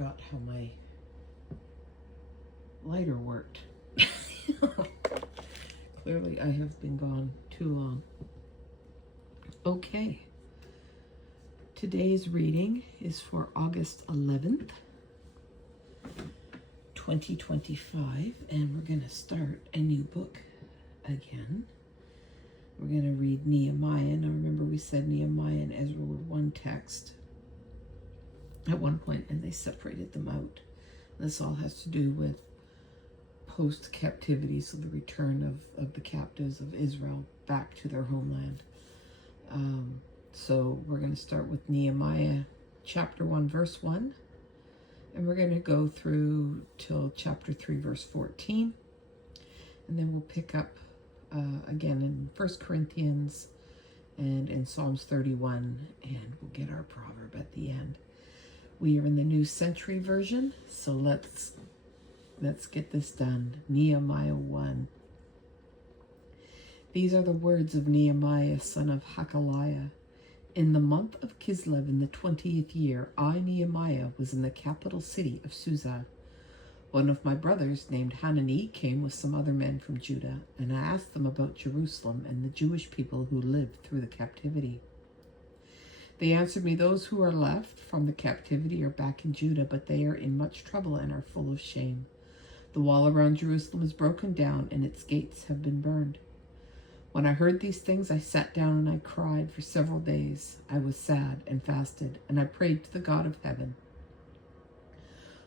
forgot how my lighter worked. Clearly, I have been gone too long. Okay. Today's reading is for August 11th, 2025, and we're going to start a new book again. We're going to read Nehemiah. Now, remember we said Nehemiah and Ezra were one text at one point, and they separated them out. This all has to do with post-captivity, so the return of the captives of Israel back to their homeland. So we're going to start with Nehemiah chapter 1, verse 1, and we're going to go through till chapter 3, verse 14, and then we'll pick up again in 1 Corinthians and in Psalms 31, and we'll get our proverb at the end. We are in the New Century Version, so let's get this done. Nehemiah 1. These are the words of Nehemiah, son of Hakaliah. In the month of Kislev, in the 20th year, I, Nehemiah, was in the capital city of Susa. One of my brothers, named Hanani, came with some other men from Judah, and I asked them about Jerusalem and the Jewish people who lived through the captivity. They answered me, those who are left from the captivity are back in Judah, but they are in much trouble and are full of shame. The wall around Jerusalem is broken down, and its gates have been burned. When I heard these things, I sat down and I cried for several days. I was sad and fasted, and I prayed to the God of heaven.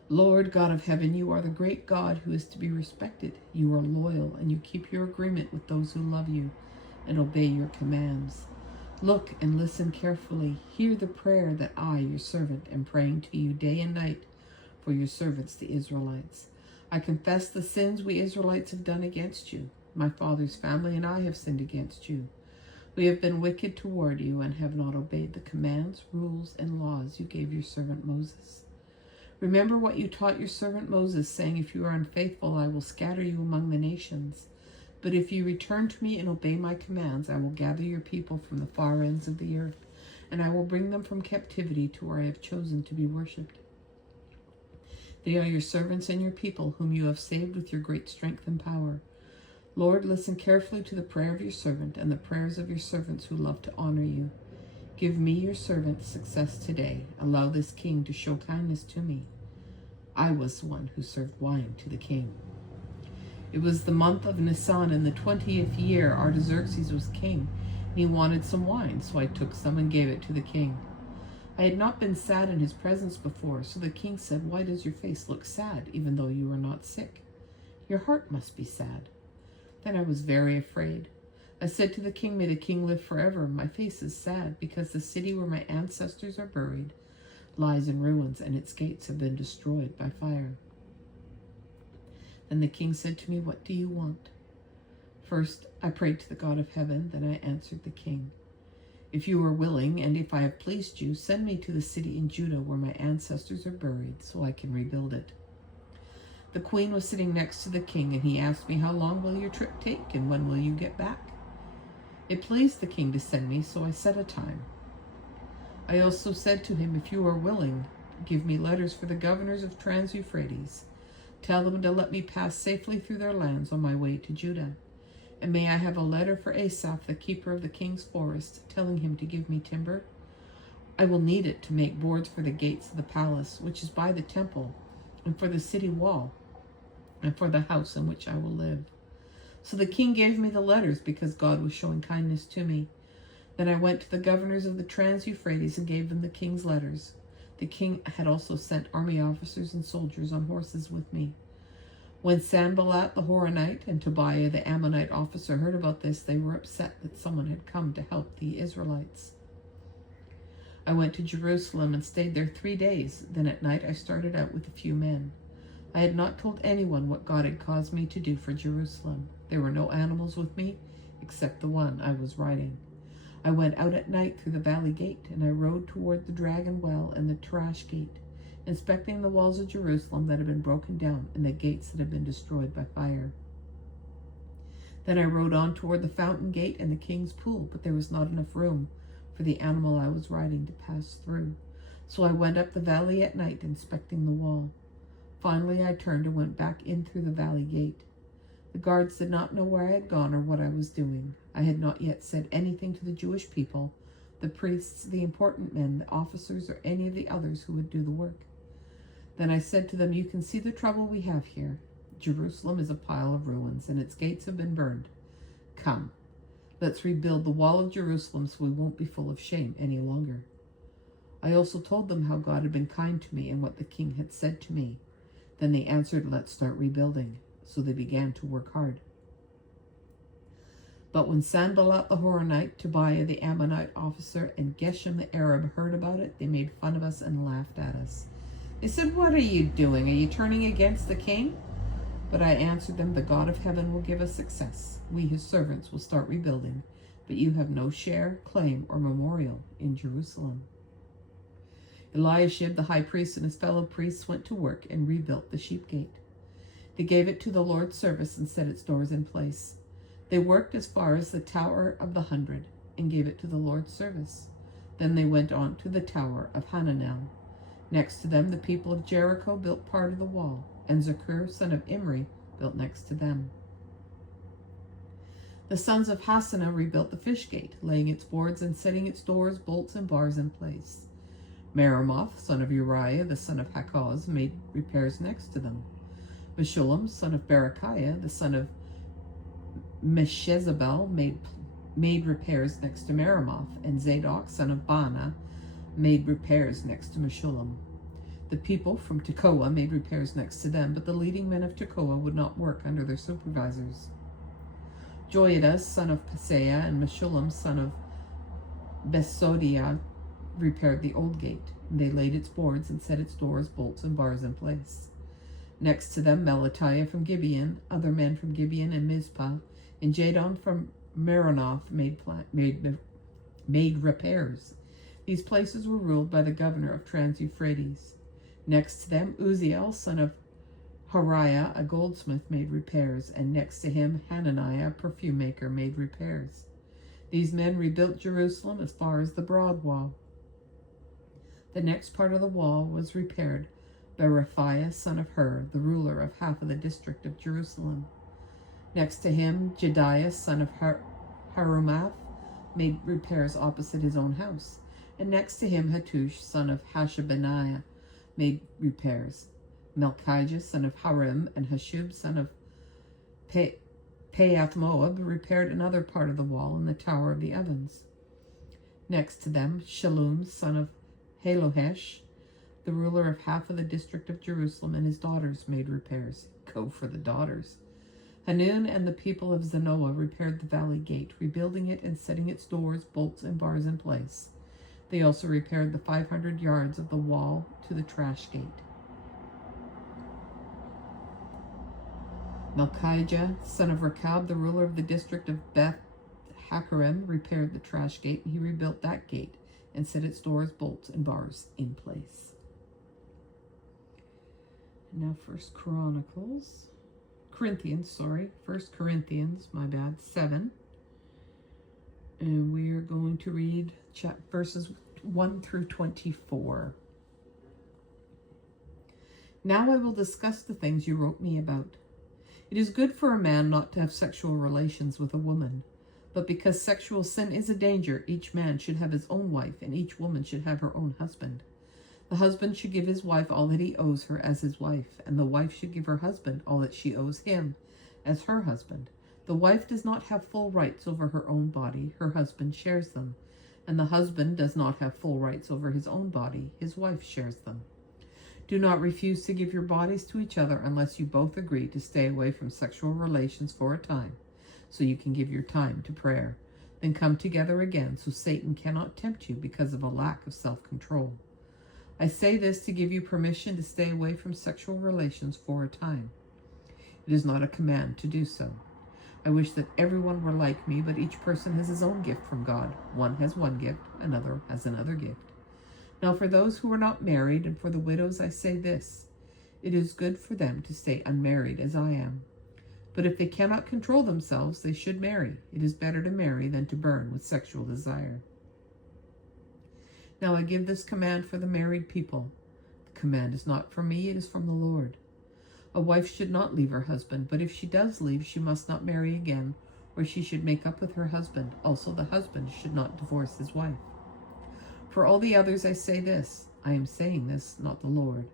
Lord God of heaven, you are the great God who is to be respected. You are loyal, and you keep your agreement with those who love you and obey your commands. Look and listen carefully. Hear the prayer that I, your servant, am praying to you day and night for your servants, the Israelites. I confess the sins we Israelites have done against you. My father's family and I have sinned against you. We have been wicked toward you and have not obeyed the commands, rules, and laws you gave your servant Moses. Remember what you taught your servant Moses, saying, if you are unfaithful, I will scatter you among the nations. But if you return to me and obey my commands, I will gather your people from the far ends of the earth, and I will bring them from captivity to where I have chosen to be worshipped. They are your servants and your people, whom you have saved with your great strength and power. Lord, listen carefully to the prayer of your servant and the prayers of your servants who love to honor you. Give me, your servant, success today. Allow this king to show kindness to me. I was the one who served wine to the king. It was the month of Nisan in the 20th year. Artaxerxes was king, and he wanted some wine, so I took some and gave it to the king. I had not been sad in his presence before, so the king said, why does your face look sad, even though you are not sick? Your heart must be sad. Then I was very afraid. I said to the king, may the king live forever. My face is sad, because the city where my ancestors are buried lies in ruins, and its gates have been destroyed by fire. Then the king said to me, what do you want? First, I prayed to the God of heaven. Then I answered the king, if you are willing, and if I have pleased you, send me to the city in Judah where my ancestors are buried, so I can rebuild it. The queen was sitting next to the king, and he asked me, how long will your trip take, and when will you get back? It pleased the king to send me, so I set a time. I also said to him, if you are willing, give me letters for the governors of Trans-Euphrates. Tell them to let me pass safely through their lands on my way to Judah. And may I have a letter for Asaph, the keeper of the king's forest, telling him to give me timber? I will need it to make boards for the gates of the palace, which is by the temple, and for the city wall, and for the house in which I will live. So the king gave me the letters because God was showing kindness to me. Then I went to the governors of the Trans-Euphrates and gave them the king's letters. The king had also sent army officers and soldiers on horses with me. When Sanballat the Horonite and Tobiah the Ammonite officer heard about this, they were upset that someone had come to help the Israelites. I went to Jerusalem and stayed there 3 days. Then at night I started out with a few men. I had not told anyone what God had caused me to do for Jerusalem. There were no animals with me, except the one I was riding. I went out at night through the valley gate, and I rode toward the Dragon Well and the Trash Gate, inspecting the walls of Jerusalem that had been broken down and the gates that had been destroyed by fire. Then I rode on toward the Fountain Gate and the King's Pool, but there was not enough room for the animal I was riding to pass through. So I went up the valley at night, inspecting the wall. Finally, I turned and went back in through the valley gate. The guards did not know where I had gone or what I was doing. I had not yet said anything to the Jewish people, the priests, the important men, the officers, or any of the others who would do the work. Then I said to them, "You can see the trouble we have here. Jerusalem is a pile of ruins, and its gates have been burned. Come, let's rebuild the wall of Jerusalem so we won't be full of shame any longer." I also told them how God had been kind to me and what the king had said to me. Then they answered, "Let's start rebuilding." So they began to work hard. But when Sanballat the Horonite, Tobiah the Ammonite officer, and Geshem the Arab heard about it, they made fun of us and laughed at us. They said, "What are you doing? Are you turning against the king?" But I answered them, "The God of heaven will give us success. We, his servants, will start rebuilding, but you have no share, claim, or memorial in Jerusalem." Eliashib, the high priest, and his fellow priests went to work and rebuilt the sheep gate. They gave it to the Lord's service and set its doors in place. They worked as far as the Tower of the 100 and gave it to the Lord's service. Then they went on to the Tower of Hananel. Next to them, the people of Jericho built part of the wall, and Zakur, son of Imri, built next to them. The sons of Hassanah rebuilt the fish gate, laying its boards and setting its doors, bolts, and bars in place. Meremoth, son of Uriah, the son of Hakkoz, made repairs next to them. Meshullam, son of Berechiah, the son of Meshezabel, made repairs next to Meremoth, and Zadok, son of Baana, made repairs next to Meshullam. The people from Tekoa made repairs next to them, but the leading men of Tekoa would not work under their supervisors. Joiada, son of Paseah, and Meshullam, son of Besodiah, repaired the old gate. They laid its boards and set its doors, bolts, and bars in place. Next to them, Melatiah from Gibeon, other men from Gibeon and Mizpah, and Jadon from Meronoth made repairs. These places were ruled by the governor of Trans-Euphrates. Next to them, Uzziel, son of Hariah, a goldsmith, made repairs, and next to him, Hananiah, a perfume maker, made repairs. These men rebuilt Jerusalem as far as the broad wall. The next part of the wall was repaired by Raphiah, son of Hur, the ruler of half of the district of Jerusalem. Next to him, Jediah, son of Harumath, made repairs opposite his own house. And next to him, Hattush, son of Hashabaniah, made repairs. Melchijah, son of Harim, and Hashub, son of Paath Moab, repaired another part of the wall in the Tower of the Ovens. Next to them, Shallum, son of Halohesh, the ruler of half of the district of Jerusalem, and his daughters made repairs. Go for the daughters. Hanun and the people of Zanoah repaired the valley gate, rebuilding it and setting its doors, bolts, and bars in place. They also repaired the 500 yards of the wall to the trash gate. Melchijah, son of Rechab, the ruler of the district of Beth Hakerem, repaired the trash gate, and he rebuilt that gate and set its doors, bolts, and bars in place. Now 1 Corinthians, 7. And we are going to read verses 1 through 24. Now I will discuss the things you wrote me about. It is good for a man not to have sexual relations with a woman, but because sexual sin is a danger, each man should have his own wife, and each woman should have her own husband. The husband should give his wife all that he owes her as his wife, and the wife should give her husband all that she owes him as her husband. The wife does not have full rights over her own body, her husband shares them. And the husband does not have full rights over his own body, his wife shares them. Do not refuse to give your bodies to each other unless you both agree to stay away from sexual relations for a time, so you can give your time to prayer. Then come together again, so Satan cannot tempt you because of a lack of self-control. I say this to give you permission to stay away from sexual relations for a time. It is not a command to do so. I wish that everyone were like me, but each person has his own gift from God. One has one gift, another has another gift. Now for those who are not married and for the widows I say this: it is good for them to stay unmarried as I am. But if they cannot control themselves, they should marry. It is better to marry than to burn with sexual desire. Now I give this command for the married people. The command is not from me, it is from the Lord. A wife should not leave her husband, but if she does leave, she must not marry again, or she should make up with her husband. Also the husband should not divorce his wife. For all the others I say this, I am saying this, not the Lord.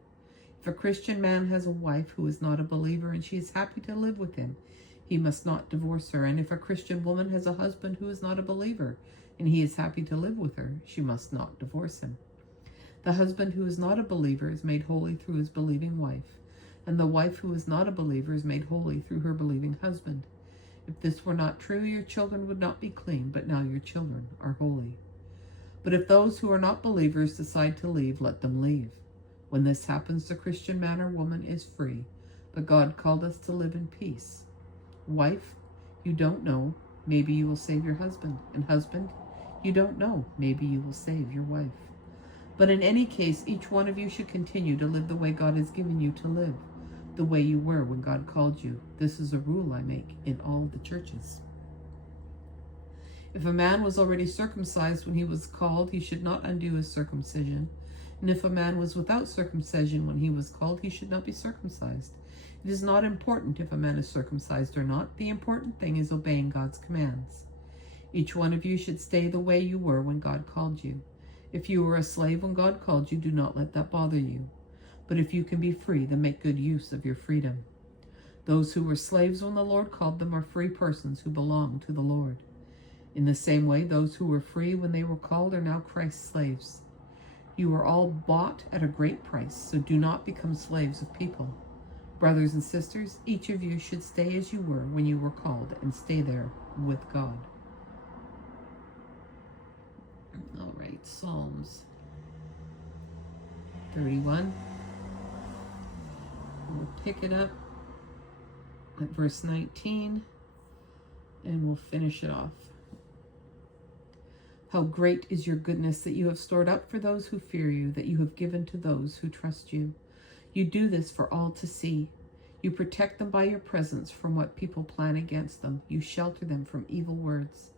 If a Christian man has a wife who is not a believer and she is happy to live with him, he must not divorce her. And if a Christian woman has a husband who is not a believer and he is happy to live with her, she must not divorce him. The husband who is not a believer is made holy through his believing wife, and the wife who is not a believer is made holy through her believing husband. If this were not true, your children would not be clean, but now your children are holy. But if those who are not believers decide to leave, let them leave. When this happens, the Christian man or woman is free, but God called us to live in peace. Wife, you don't know, maybe you will save your husband. And husband, you don't know, maybe you will save your wife. But in any case, each one of you should continue to live the way God has given you to live, the way you were when God called you. This is a rule I make in all of the churches. If a man was already circumcised when he was called, he should not undo his circumcision. And if a man was without circumcision when he was called, he should not be circumcised. It is not important if a man is circumcised or not. The important thing is obeying God's commands. Each one of you should stay the way you were when God called you. If you were a slave when God called you, do not let that bother you. But if you can be free, then make good use of your freedom. Those who were slaves when the Lord called them are free persons who belong to the Lord. In the same way, those who were free when they were called are now Christ's slaves. You are all bought at a great price, so do not become slaves of people. Brothers and sisters, each of you should stay as you were when you were called, and stay there with God. All right, Psalms 31. We'll pick it up at verse 19, and we'll finish it off. How great is your goodness that you have stored up for those who fear you, that you have given to those who trust you. You do this for all to see. You protect them by your presence from what people plan against them. You shelter them from evil words.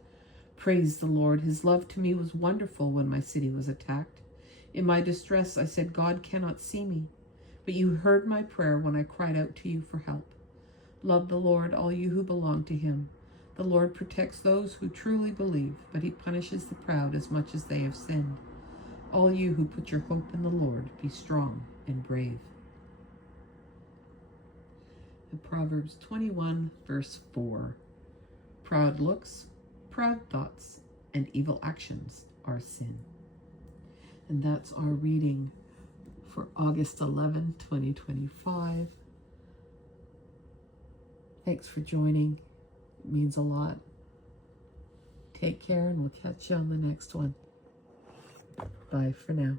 Praise the Lord. His love to me was wonderful when my city was attacked. In my distress, I said, God cannot see me. But you heard my prayer when I cried out to you for help. Love the Lord, all you who belong to him. The Lord protects those who truly believe, but he punishes the proud as much as they have sinned. All you who put your hope in the Lord, be strong and brave. In Proverbs 21, verse 4, proud looks, proud thoughts, and evil actions are sin. And that's our reading for August 11, 2025. Thanks for joining. It means a lot. Take care, and we'll catch you on the next one. Bye for now.